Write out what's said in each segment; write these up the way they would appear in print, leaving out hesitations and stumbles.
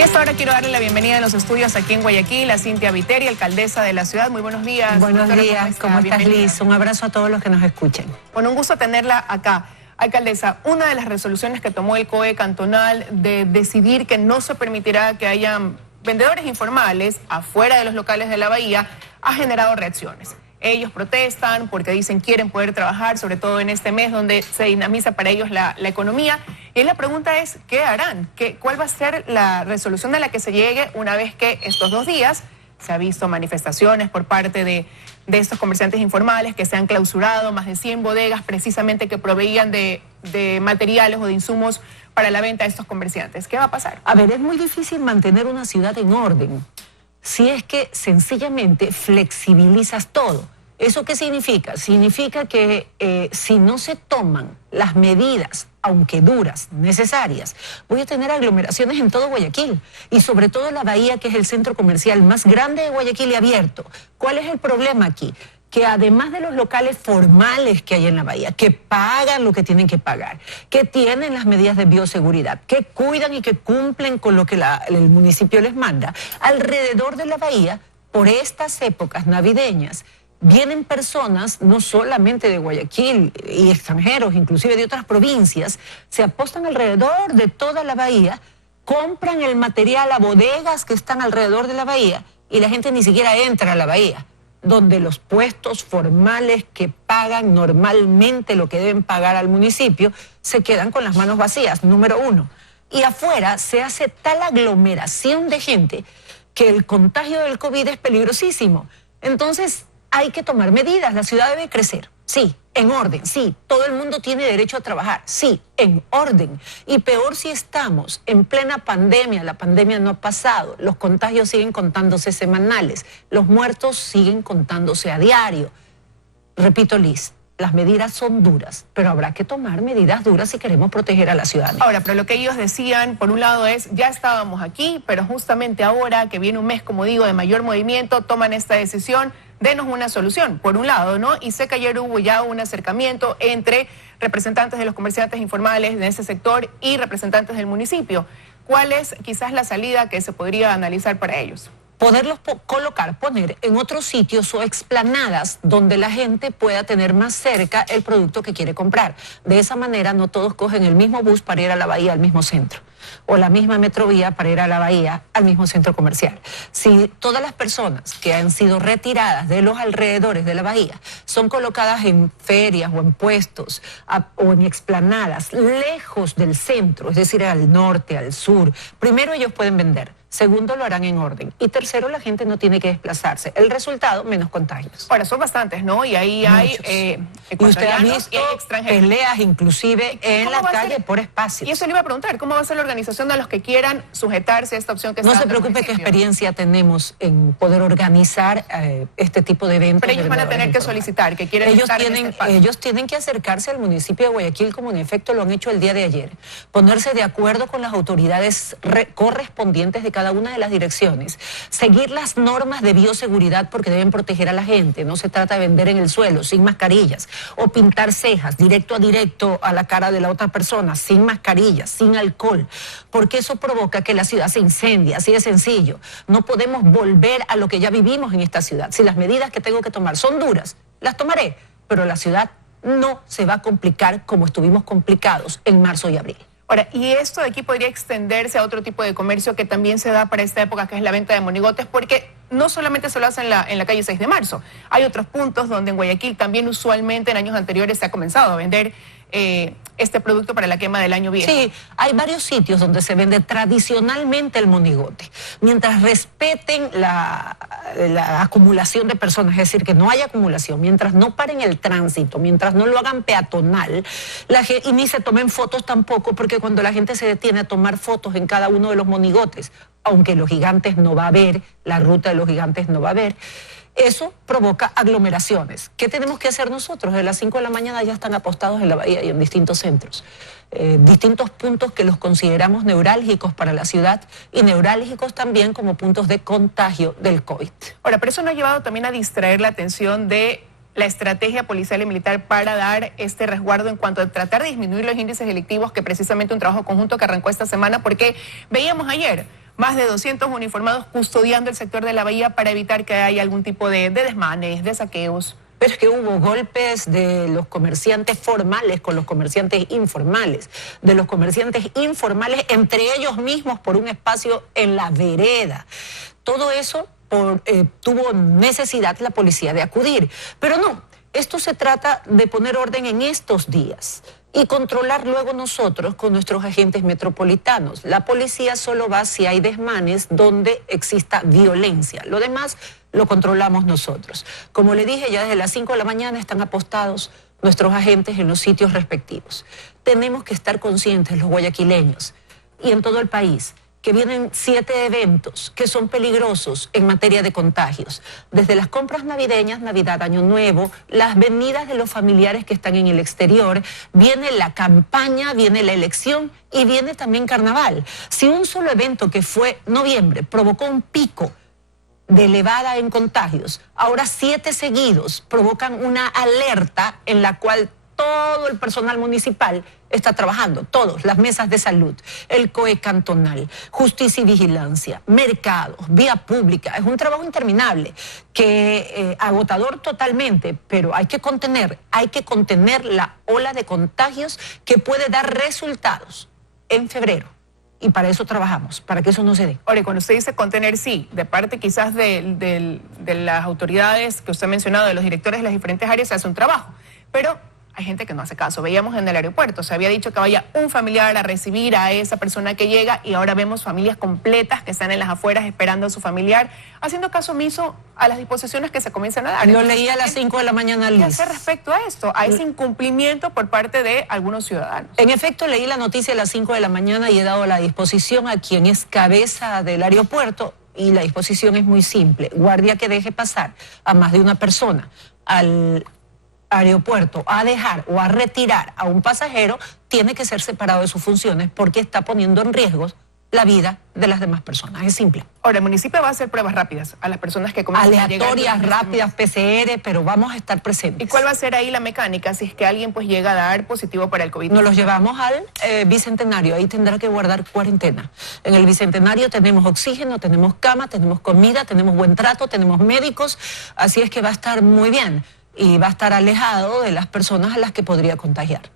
Y a esta hora quiero darle la bienvenida a los estudios aquí en Guayaquil a Cintia Viteri, alcaldesa de la ciudad. Muy buenos días. Buenos días, ¿cómo estás, Liz? Un abrazo a todos los que nos escuchen. Bueno, un gusto tenerla acá. Alcaldesa, una de las resoluciones que tomó el COE cantonal de decidir que no se permitirá que hayan vendedores informales afuera de los locales de la bahía ha generado reacciones. Ellos protestan porque dicen quieren poder trabajar, sobre todo en este mes donde se dinamiza para ellos la economía. Y la pregunta es, ¿qué harán? ¿Cuál va a ser la resolución de la que se llegue una vez que estos 2 días se ha visto manifestaciones por parte de estos comerciantes informales que se han clausurado, más de 100 bodegas precisamente que proveían de materiales o de insumos para la venta a estos comerciantes? ¿Qué va a pasar? A ver, es muy difícil mantener una ciudad en orden si es que sencillamente flexibilizas todo. ¿Eso qué significa? Significa que si no se toman las medidas, aunque duras, necesarias, voy a tener aglomeraciones en todo Guayaquil y sobre todo en la bahía, que es el centro comercial más grande de Guayaquil y abierto. ¿Cuál es el problema aquí? Que además de los locales formales que hay en la bahía, que pagan lo que tienen que pagar, que tienen las medidas de bioseguridad, que cuidan y que cumplen con lo que el municipio les manda, alrededor de la bahía, por estas épocas navideñas, vienen personas no solamente de Guayaquil y extranjeros, inclusive de otras provincias, se apostan alrededor de toda la bahía, compran el material a bodegas que están alrededor de la bahía y la gente ni siquiera entra a la bahía, donde los puestos formales que pagan normalmente lo que deben pagar al municipio se quedan con las manos vacías, número uno. Y afuera se hace tal aglomeración de gente que el contagio del COVID es peligrosísimo. Entonces hay que tomar medidas, la ciudad debe crecer, sí, en orden, sí, todo el mundo tiene derecho a trabajar, sí, en orden. Y peor si estamos en plena pandemia, la pandemia no ha pasado, los contagios siguen contándose semanales, los muertos siguen contándose a diario. Repito, Liz, las medidas son duras, pero habrá que tomar medidas duras si queremos proteger a la ciudadanía. Ahora, pero lo que ellos decían, por un lado es, ya estábamos aquí, pero justamente ahora que viene un mes, como digo, de mayor movimiento, toman esta decisión. Denos una solución, por un lado, ¿no? Y sé que ayer hubo ya un acercamiento entre representantes de los comerciantes informales de ese sector y representantes del municipio. ¿Cuál es quizás la salida que se podría analizar para ellos? Poderlos poner en otros sitios o explanadas donde la gente pueda tener más cerca el producto que quiere comprar. De esa manera no todos cogen el mismo bus para ir a la bahía al mismo centro, o la misma metrovía para ir a la bahía al mismo centro comercial. Si todas las personas que han sido retiradas de los alrededores de la bahía son colocadas en ferias o en puestos o en explanadas lejos del centro, es decir, al norte, al sur, primero ellos pueden vender. Segundo, lo harán en orden. Y tercero, la gente no tiene que desplazarse. El resultado, menos contagios. Ahora, son bastantes, ¿no? Y ahí hay y usted ha visto y hay extranjeros. Peleas inclusive en la calle por espacios. Y eso le iba a preguntar, ¿cómo va a ser la organización de los que quieran sujetarse a esta opción que está dando el municipio? No se preocupe, que experiencia tenemos en poder organizar este tipo de eventos. Pero ellos van a tener que solicitar, que quieren estar en este espacio. Ellos tienen que acercarse al municipio de Guayaquil, como en efecto lo han hecho el día de ayer. Ponerse de acuerdo con las autoridades correspondientes de cada una de las direcciones, seguir las normas de bioseguridad porque deben proteger a la gente. No se trata de vender en el suelo sin mascarillas o pintar cejas directo a la cara de la otra persona sin mascarillas, sin alcohol, porque eso provoca que la ciudad se incendie, así de sencillo. No podemos volver a lo que ya vivimos en esta ciudad. Si las medidas que tengo que tomar son duras, las tomaré, pero la ciudad no se va a complicar como estuvimos complicados en marzo y abril. Ahora, y esto de aquí podría extenderse a otro tipo de comercio que también se da para esta época, que es la venta de monigotes, porque no solamente se lo hace en la calle 6 de marzo. Hay otros puntos donde en Guayaquil también usualmente en años anteriores se ha comenzado a vender este producto para la quema del año viejo. Sí, hay varios sitios donde se vende tradicionalmente el monigote. Mientras respeten la acumulación de personas, es decir, que no haya acumulación, mientras no paren el tránsito, mientras no lo hagan peatonal, y ni se tomen fotos tampoco, porque cuando la gente se detiene a tomar fotos en cada uno de los monigotes, aunque los gigantes no va a haber, la ruta de los gigantes no va a haber, eso provoca aglomeraciones. ¿Qué tenemos que hacer nosotros? De las 5 de la mañana ya están apostados en la bahía y en distintos centros. Distintos puntos que los consideramos neurálgicos para la ciudad y neurálgicos también como puntos de contagio del COVID. Ahora, pero eso nos ha llevado también a distraer la atención de la estrategia policial y militar para dar este resguardo en cuanto a tratar de disminuir los índices delictivos, que precisamente un trabajo conjunto que arrancó esta semana, porque veíamos ayer más de 200 uniformados custodiando el sector de la bahía para evitar que haya algún tipo de desmanes, de saqueos. Pero es que hubo golpes de los comerciantes formales con los comerciantes informales, de los comerciantes informales entre ellos mismos por un espacio en la vereda. Todo eso tuvo necesidad la policía de acudir. Pero no, esto se trata de poner orden en estos días y controlar luego nosotros con nuestros agentes metropolitanos. La policía solo va si hay desmanes donde exista violencia. Lo demás lo controlamos nosotros. Como le dije, ya desde las 5 de la mañana están apostados nuestros agentes en los sitios respectivos. Tenemos que estar conscientes, los guayaquileños y en todo el país, que vienen 7 eventos que son peligrosos en materia de contagios. Desde las compras navideñas, Navidad, Año Nuevo, las venidas de los familiares que están en el exterior, viene la campaña, viene la elección y viene también Carnaval. Si un solo evento que fue noviembre provocó un pico de elevada en contagios, ahora 7 seguidos provocan una alerta en la cual todo el personal municipal está trabajando, todos, las mesas de salud, el COE cantonal, justicia y vigilancia, mercados, vía pública. Es un trabajo interminable, agotador totalmente, pero hay que contener la ola de contagios que puede dar resultados en febrero. Y para eso trabajamos, para que eso no se dé. Ahora, cuando usted dice contener, sí, de parte quizás de las autoridades que usted ha mencionado, de los directores de las diferentes áreas, se hace un trabajo, pero hay gente que no hace caso. Veíamos en el aeropuerto, se había dicho que vaya un familiar a recibir a esa persona que llega y ahora vemos familias completas que están en las afueras esperando a su familiar, haciendo caso omiso a las disposiciones que se comienzan a dar. Lo leí a las 5 de la mañana, Liz. ¿Qué hace respecto a esto, a ese incumplimiento por parte de algunos ciudadanos? En efecto, leí la noticia a las 5 de la mañana y he dado la disposición a quien es cabeza del aeropuerto, y la disposición es muy simple: guardia que deje pasar a más de una persona al aeropuerto a dejar o a retirar a un pasajero tiene que ser separado de sus funciones porque está poniendo en riesgo la vida de las demás personas. Es simple. Ahora, el municipio va a hacer pruebas rápidas a las personas que comienzan aleatorias, a llegar. rápidas, PCR, pero vamos a estar presentes. ¿Y cuál va a ser ahí la mecánica si es que alguien pues llega a dar positivo para el COVID? Nos los llevamos al Bicentenario, ahí tendrá que guardar cuarentena. En el Bicentenario tenemos oxígeno, tenemos cama, tenemos comida, tenemos buen trato, tenemos médicos, así es que va a estar muy bien y va a estar alejado de las personas a las que podría contagiar.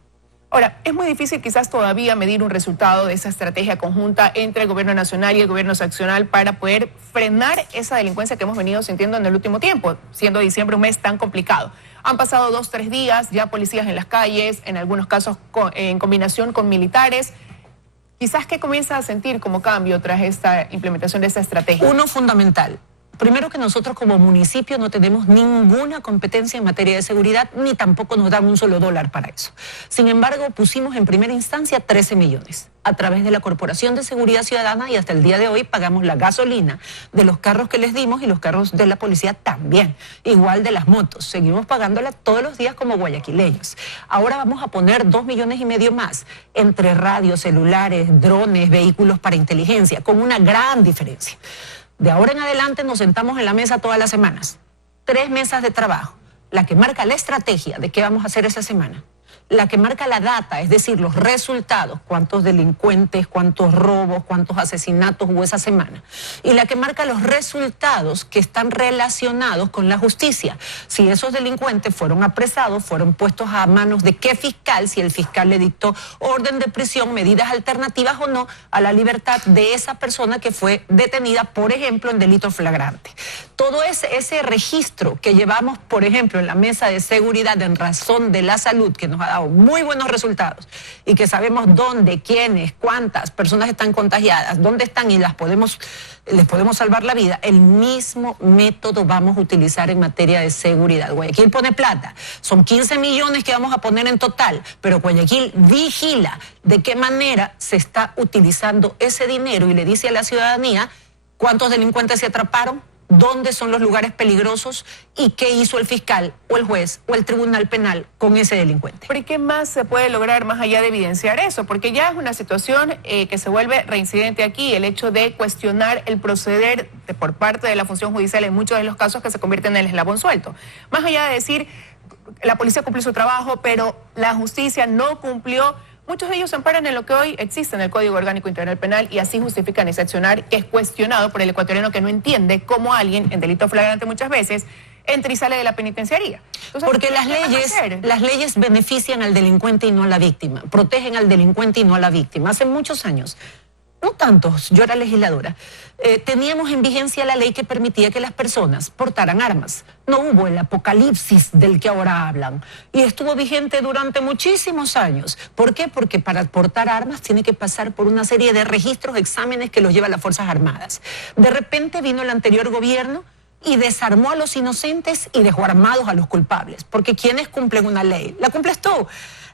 Ahora, es muy difícil quizás todavía medir un resultado de esa estrategia conjunta entre el gobierno nacional y el gobierno seccional para poder frenar esa delincuencia que hemos venido sintiendo en el último tiempo, siendo diciembre un mes tan complicado. Han pasado 2 o 3 días, ya policías en las calles, en algunos casos en combinación con militares. Quizás, ¿qué comienza a sentir como cambio tras esta implementación de esta estrategia? Uno fundamental. Primero, que nosotros como municipio no tenemos ninguna competencia en materia de seguridad, ni tampoco nos dan un solo dólar para eso. Sin embargo, pusimos en primera instancia 13 millones a través de la Corporación de Seguridad Ciudadana y hasta el día de hoy pagamos la gasolina de los carros que les dimos y los carros de la policía también, igual de las motos. Seguimos pagándola todos los días como guayaquileños. Ahora vamos a poner 2,5 millones más entre radios, celulares, drones, vehículos para inteligencia, con una gran diferencia. De ahora en adelante nos sentamos en la mesa todas las semanas. 3 mesas de trabajo. La que marca la estrategia de qué vamos a hacer esa semana. La que marca la data, es decir, los resultados, cuántos delincuentes, cuántos robos, cuántos asesinatos hubo esa semana. Y la que marca los resultados que están relacionados con la justicia. Si esos delincuentes fueron apresados, fueron puestos a manos de qué fiscal, si el fiscal le dictó orden de prisión, medidas alternativas o no a la libertad de esa persona que fue detenida, por ejemplo, en delito flagrante. Todo ese registro que llevamos, por ejemplo, en la mesa de seguridad en razón de la salud, que nos ha dado muy buenos resultados y que sabemos dónde, quiénes, cuántas personas están contagiadas, dónde están y les podemos salvar la vida, el mismo método vamos a utilizar en materia de seguridad. Guayaquil pone plata, son 15 millones que vamos a poner en total, pero Guayaquil vigila de qué manera se está utilizando ese dinero y le dice a la ciudadanía cuántos delincuentes se atraparon, dónde son los lugares peligrosos y qué hizo el fiscal o el juez o el tribunal penal con ese delincuente. ¿Pero y qué más se puede lograr más allá de evidenciar eso? Porque ya es una situación que se vuelve reincidente aquí, el hecho de cuestionar el proceder por parte de la función judicial en muchos de los casos que se convierten en el eslabón suelto. Más allá de decir, la policía cumplió su trabajo, pero la justicia no cumplió. muchos de ellos se amparan en lo que hoy existe en el Código Orgánico Integral Penal y así justifican ese accionar que es cuestionado por el ecuatoriano que no entiende cómo alguien, en delito flagrante muchas veces, entra y sale de la penitenciaría. Entonces, porque las leyes benefician al delincuente y no a la víctima, protegen al delincuente y no a la víctima. Hace muchos años, no tantos, yo era legisladora, teníamos en vigencia la ley que permitía que las personas portaran armas. No hubo el apocalipsis del que ahora hablan y estuvo vigente durante muchísimos años. ¿Por qué? Porque para portar armas tiene que pasar por una serie de registros, exámenes que los llevan las Fuerzas Armadas. De repente vino el anterior gobierno y desarmó a los inocentes y dejó armados a los culpables. Porque ¿quiénes cumplen una ley? La cumples tú,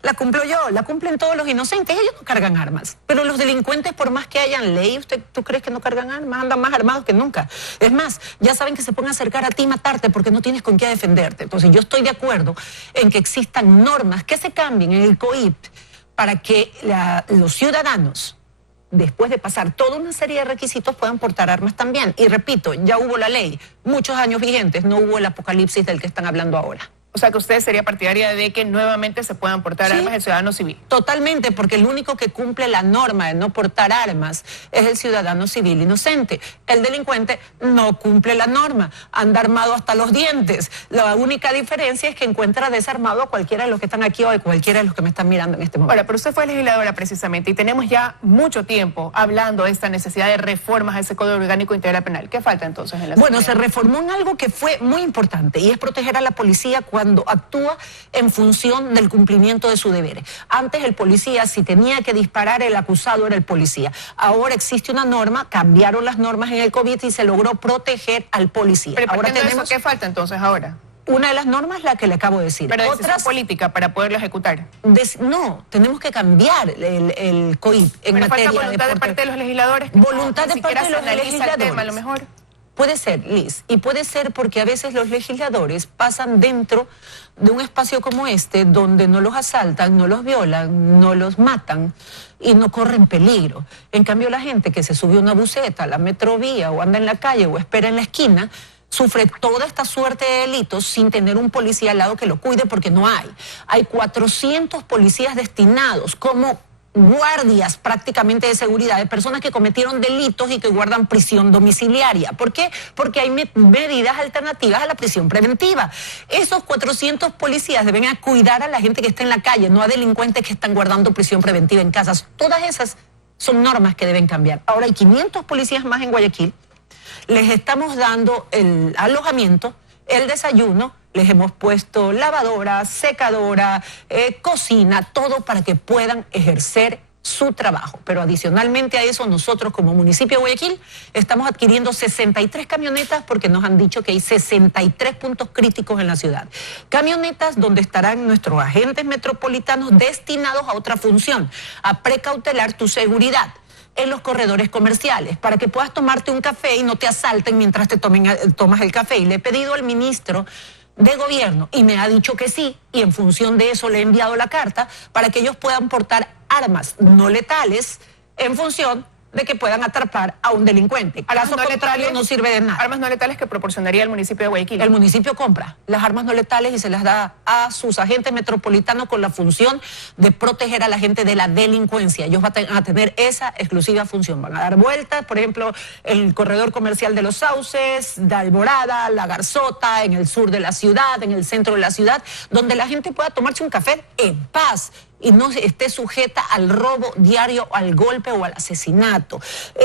la cumplo yo, la cumplen todos los inocentes. Ellos no cargan armas. Pero los delincuentes, por más que hayan ley, ¿tú crees que no cargan armas? Andan más armados que nunca. Es más, ya saben que se pueden acercar a ti y matarte porque no tienes con qué defenderte. Entonces yo estoy de acuerdo en que existan normas que se cambien en el COIP para que los ciudadanos, después de pasar toda una serie de requisitos, puedan portar armas también. Y repito, ya hubo la ley, muchos años vigentes, no hubo el apocalipsis del que están hablando ahora. O sea, que usted sería partidaria de que nuevamente se puedan portar armas el ciudadano civil. Totalmente, porque el único que cumple la norma de no portar armas es el ciudadano civil inocente. El delincuente no cumple la norma, anda armado hasta los dientes. La única diferencia es que encuentra desarmado a cualquiera de los que están aquí o a cualquiera de los que me están mirando en este momento. Ahora, pero usted fue legisladora precisamente y tenemos ya mucho tiempo hablando de esta necesidad de reformas a ese Código Orgánico Integral Penal. ¿Qué falta entonces en la Bueno, sociedad? se reformó en algo que fue muy importante y es proteger a la policía cuando actúa en función del cumplimiento de su deber. Antes el policía, si tenía que disparar, el acusado era el policía. Ahora existe una norma, cambiaron las normas en el COVID y se logró proteger al policía. Pero ahora tenemos eso, ¿qué falta entonces ahora? Una de las normas, la que le acabo de decir. Pero decisión política para poderlo ejecutar. No, tenemos que cambiar el COIP en pero materia falta voluntad de parte de los legisladores. Voluntad de parte de los legisladores. El tema, a lo mejor. Puede ser, Liz, y puede ser porque a veces los legisladores pasan dentro de un espacio como este donde no los asaltan, no los violan, no los matan y no corren peligro. En cambio, la gente que se sube a una buseta, a la metrovía o anda en la calle o espera en la esquina, sufre toda esta suerte de delitos sin tener un policía al lado que lo cuide porque no hay. Hay 400 policías destinados como guardias prácticamente de seguridad de personas que cometieron delitos y que guardan prisión domiciliaria. ¿Por qué? Porque hay medidas alternativas a la prisión preventiva. Esos 400 policías deben cuidar a la gente que está en la calle, no a delincuentes que están guardando prisión preventiva en casas. Todas esas son normas que deben cambiar. Ahora hay 500 policías más en Guayaquil. Les estamos dando el alojamiento, el desayuno, les hemos puesto lavadora, secadora, cocina, todo para que puedan ejercer su trabajo. Pero adicionalmente a eso, nosotros como municipio de Guayaquil estamos adquiriendo 63 camionetas porque nos han dicho que hay 63 puntos críticos en la ciudad. Camionetas donde estarán nuestros agentes metropolitanos destinados a otra función, a precautelar tu seguridad en los corredores comerciales, para que puedas tomarte un café y no te asalten mientras tomas el café. Y le he pedido al ministro de Gobierno y me ha dicho que sí, y en función de eso le he enviado la carta para que ellos puedan portar armas no letales en función de que puedan atrapar a un delincuente. Caso contrario, no sirve de nada. Armas no letales que proporcionaría el municipio de Guayaquil. El municipio compra las armas no letales y se las da a sus agentes metropolitanos con la función de proteger a la gente de la delincuencia. Ellos van a tener esa exclusiva función. Van a dar vueltas, por ejemplo, el corredor comercial de Los Sauces, de Alborada, La Garzota, en el sur de la ciudad, en el centro de la ciudad, donde la gente pueda tomarse un café en paz y no esté sujeta al robo diario, al golpe o al asesinato.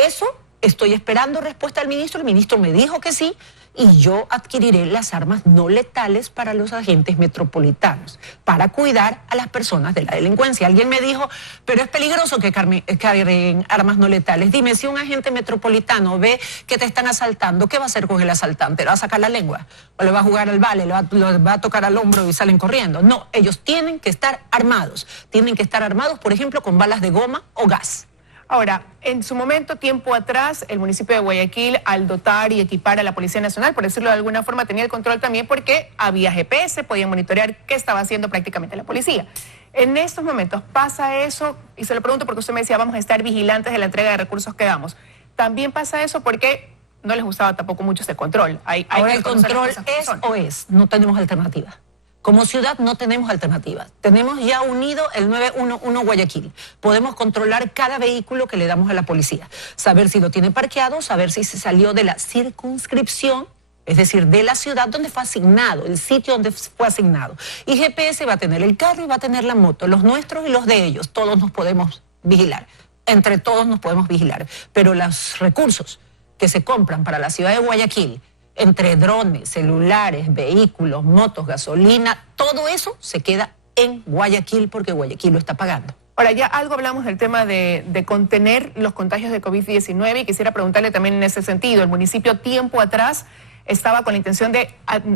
Eso, estoy esperando respuesta del ministro. El ministro me dijo que sí y yo adquiriré las armas no letales para los agentes metropolitanos, para cuidar a las personas de la delincuencia. Alguien me dijo, pero es peligroso que carguen armas no letales. Dime, si un agente metropolitano ve que te están asaltando, ¿qué va a hacer con el asaltante? ¿Le va a sacar la lengua? ¿O le va a jugar al vale? ¿Le va a tocar al hombro y salen corriendo? No, ellos tienen que estar armados. Tienen que estar armados, por ejemplo, con balas de goma o gas. Ahora, en su momento, tiempo atrás, el municipio de Guayaquil, al dotar y equipar a la Policía Nacional, por decirlo de alguna forma, tenía el control también porque había GPS, podían monitorear qué estaba haciendo prácticamente la policía. En estos momentos pasa eso, y se lo pregunto porque usted me decía, vamos a estar vigilantes de la entrega de recursos que damos. También pasa eso porque no les gustaba tampoco mucho ese control. Ahora el control es o es, no tenemos alternativa. Como ciudad no tenemos alternativas. Tenemos ya unido el 911 Guayaquil. Podemos controlar cada vehículo que le damos a la policía. Saber si lo tiene parqueado, saber si se salió de la circunscripción, es decir, de la ciudad donde fue asignado, el sitio donde fue asignado. Y GPS va a tener el carro y va a tener la moto, los nuestros y los de ellos. Todos nos podemos vigilar. Entre todos nos podemos vigilar. Pero los recursos que se compran para la ciudad de Guayaquil, entre drones, celulares, vehículos, motos, gasolina, todo eso se queda en Guayaquil porque Guayaquil lo está pagando. Ahora, ya algo hablamos del tema de contener los contagios de COVID-19 y quisiera preguntarle también en ese sentido. El municipio tiempo atrás estaba con la intención de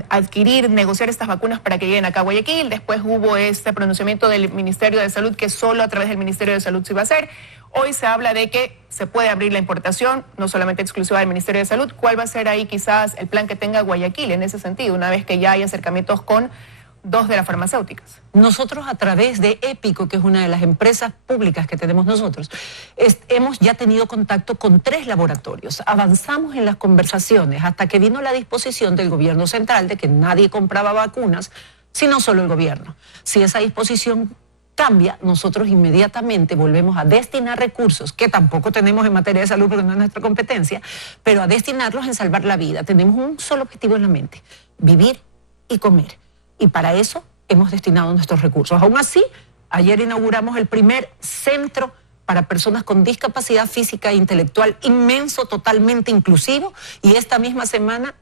adquirir, negociar estas vacunas para que lleguen acá a Guayaquil. Después hubo este pronunciamiento del Ministerio de Salud que solo a través del Ministerio de Salud se iba a hacer. Hoy se habla de que se puede abrir la importación, no solamente exclusiva del Ministerio de Salud. ¿Cuál va a ser ahí quizás el plan que tenga Guayaquil en ese sentido, una vez que ya hay acercamientos con dos de las farmacéuticas? Nosotros a través de Épico, que es una de las empresas públicas que tenemos nosotros, hemos ya tenido contacto con 3 laboratorios. Avanzamos en las conversaciones hasta que vino la disposición del gobierno central de que nadie compraba vacunas, sino solo el gobierno. Si esa disposición cambia, nosotros inmediatamente volvemos a destinar recursos, que tampoco tenemos en materia de salud porque no es nuestra competencia, pero a destinarlos en salvar la vida. Tenemos un solo objetivo en la mente: vivir y comer. Y para eso hemos destinado nuestros recursos. Aún así, ayer inauguramos el primer centro para personas con discapacidad física e intelectual inmenso, totalmente inclusivo, y esta misma semana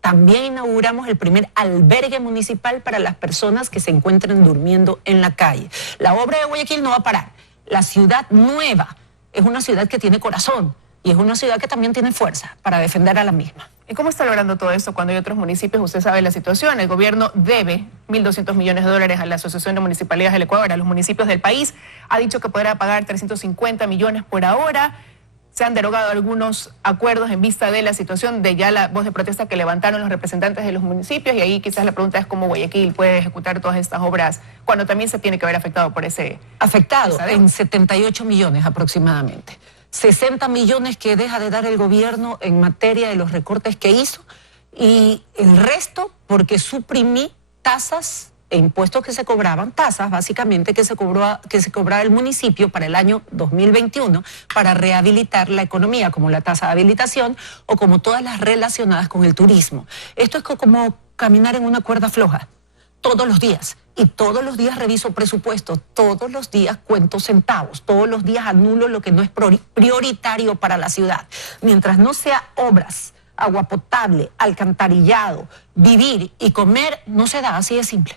también inauguramos el primer albergue municipal para las personas que se encuentren durmiendo en la calle. La obra de Guayaquil no va a parar. La ciudad nueva es una ciudad que tiene corazón y es una ciudad que también tiene fuerza para defender a la misma. ¿Y cómo está logrando todo esto cuando hay otros municipios? Usted sabe la situación. El gobierno debe 1.200 millones de dólares a la Asociación de Municipalidades del Ecuador, a los municipios del país. Ha dicho que podrá pagar 350 millones por ahora. Se han derogado algunos acuerdos en vista de la situación de ya la voz de protesta que levantaron los representantes de los municipios, y ahí quizás la pregunta es cómo Guayaquil puede ejecutar todas estas obras cuando también se tiene que ver afectado por ese... Afectado en 78 millones aproximadamente. 60 millones que deja de dar el gobierno en materia de los recortes que hizo, y el resto porque suprimí tasas e impuestos que se cobraban, tasas básicamente que se cobraba el municipio para el año 2021 para rehabilitar la economía, como la tasa de habilitación o como todas las relacionadas con el turismo. Esto es como caminar en una cuerda floja todos los días. Y todos los días reviso presupuestos, todos los días cuento centavos, todos los días anulo lo que no es prioritario para la ciudad. Mientras no sea obras, agua potable, alcantarillado, vivir y comer, no se da, así de simple.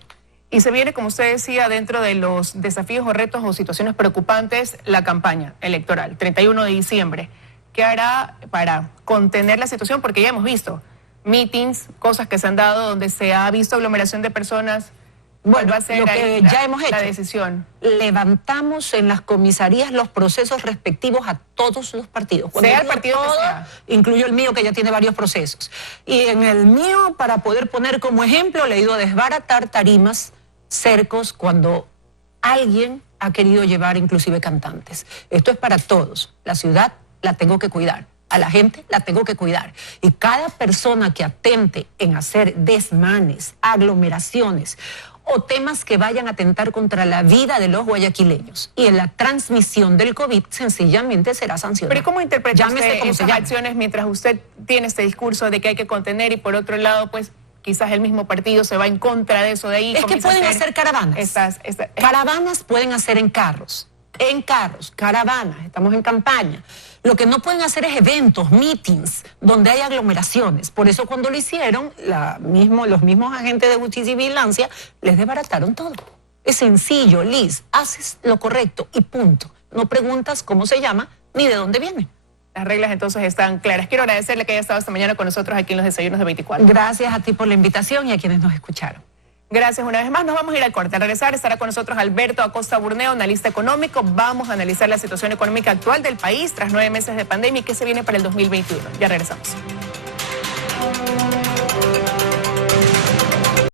Y se viene, como usted decía, dentro de los desafíos o retos o situaciones preocupantes, la campaña electoral, 31 de diciembre. ¿Qué hará para contener la situación? Porque ya hemos visto meetings, cosas que se han dado donde se ha visto aglomeración de personas. Bueno, va a ser lo que ya hemos hecho, la decisión. Levantamos en las comisarías los procesos respectivos a todos los partidos. Cuando sea el partido todo, que sea. incluyo el mío, que ya tiene varios procesos. Y en el mío, para poder poner como ejemplo, le he ido a desbaratar tarimas, cercos, cuando alguien ha querido llevar inclusive cantantes. Esto es para todos. La ciudad la tengo que cuidar. A la gente la tengo que cuidar. Y cada persona que atente en hacer desmanes, aglomeraciones o temas que vayan a atentar contra la vida de los guayaquileños y en la transmisión del COVID, sencillamente será sancionado. Pero ¿y cómo interpreta usted como esas acciones mientras usted tiene este discurso de que hay que contener y por otro lado, pues quizás el mismo partido se va en contra de eso de ahí? Es que pueden hacer caravanas. Caravanas pueden hacer en carros, caravanas, estamos en campaña. Lo que no pueden hacer es eventos, meetings, donde hay aglomeraciones. Por eso cuando lo hicieron, los mismos agentes de justicia y vigilancia les desbarataron todo. Es sencillo, Liz, haces lo correcto y punto. No preguntas cómo se llama ni de dónde viene. Las reglas entonces están claras. Quiero agradecerle que haya estado esta mañana con nosotros aquí en los Desayunos de 24. Gracias a ti por la invitación y a quienes nos escucharon. Gracias una vez más. Nos vamos a ir al corte. Al regresar estará con nosotros Alberto Acosta Burneo, analista económico. Vamos a analizar la situación económica actual del país tras 9 meses de pandemia y qué se viene para el 2021. Ya regresamos.